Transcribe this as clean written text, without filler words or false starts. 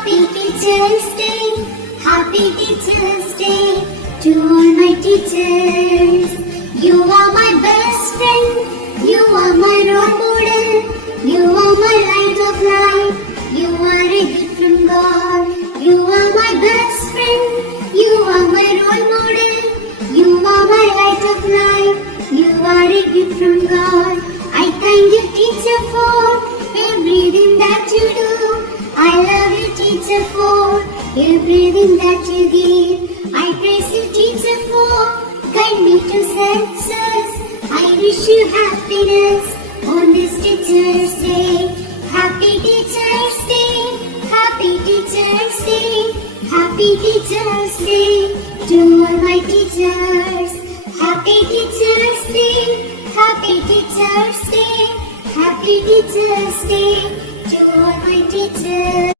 Happy Teacher's Day, Happy Teacher's Day to all my teachers. You are my best friend, you are my role model, you are my light of life, you are a gift from God. You are my best friend, you are my role model, you are my light of life, you are a gift from God. I thank you, teacher, for everything that you do. I love you, teacher, for everything that you give. I praise you, teacher, for guide me to success. I wish you happiness on this Teacher's Day. Happy Teacher's Day, Happy Teacher's Day, Happy Teacher's Day to all my teachers. Happy Teacher's Day, Happy Teacher's Day, Happy Teacher's Day to all my teachers.